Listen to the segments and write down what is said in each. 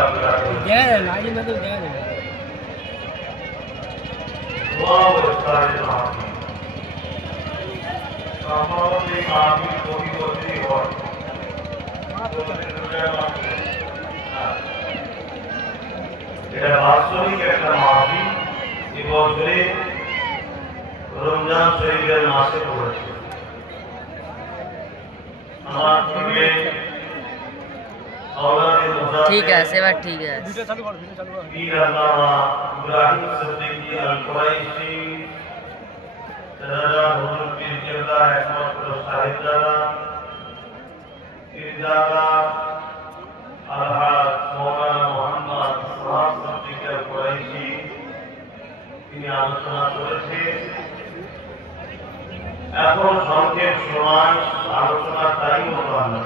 চলাফেরা করেছে দোয়া ও ইফতারের মাহফিল সম্ভবত এই মাহফিল প্রতি বছরই হয় এটা বাৎসরিক একটা মাহফিল এবছরে রমজান শরীফের মাসে পড়েছে আমার সঙ্গে ঠিক আছে এবার ঠিক আছে পীর আল্লামা ইব্রাহিম সিদ্দিকী আল কুরাইশি দাদা হুজুর পীর কেবলা একমাত্র সাহেব দাদা পীর দাদা আলহাজ মৌলানা মোহাম্মদ সাহাব সিদ্দিকী আল কুরাইশি তিনি আলোচনা করেছেন এখন সংক্ষেপ সময় আলোচনার টাইম হতো না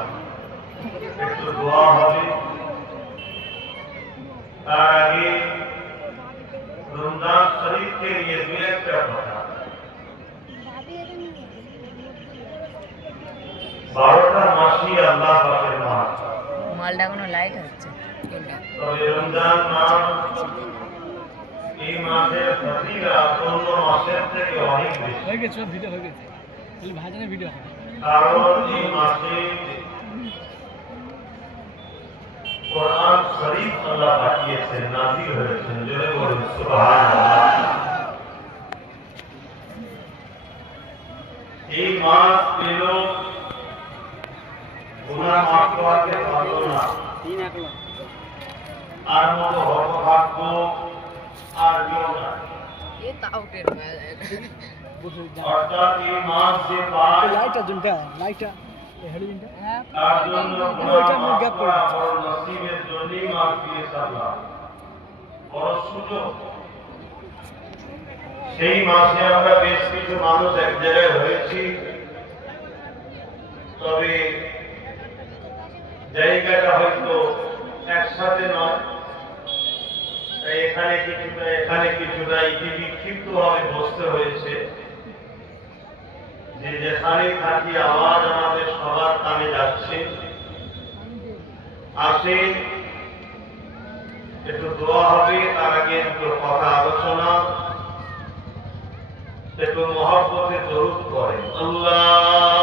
একটু দোয়া হবে তার আগে রমজান শরীফকে নিয়ে দু একটা কথা 12টা মাসই আল্লাহ পাকের মাস মালটা কোনো লাইট হচ্ছে তবে রমজান মাস এই মাসের ফজিলত অন্য মাসের থেকে অনেক বেশি হয়ে গেছে ভিডিও হয়ে গেছে এই ভাজনের ভিডিও কারণ এই মাসে কোরআন শরীফ আল্লাহ পাঠিয়েছেন নাযিল হয়েছেন জোরে বলুন সুবহানাল্লাহ এই মাস পেল গুনাহ মাফ করতে পারলো না আর মতো হতভাগ্য আর কেউ না অর্থাৎ এই মাস যে পায় লাইটটা জুনটা লাইটটা হেডি জুনটা তার জন্য গুনাহ মাফ করা বড় নসিবের জন্যই মাস দিয়েছে আল্লাহ বড় সুযোগ সেই মাসে আমরা বেশ কিছু মানুষ এক জায়গায় হয়েছি তবে জায়গাটা হয়তো একসাথে নয় তাই এখানে কিছুটা ইতি বিক্ষিপ্ত ভাবে বসতে হয়েছে যে যেখানে থাকি আওয়াজ আমাদের সবার কানে যাচ্ছে আসে একটু দোয়া হবে তার আগে একটু কথা আলোচনা একটু মহব্বতে দরুদ করে আল্লাহ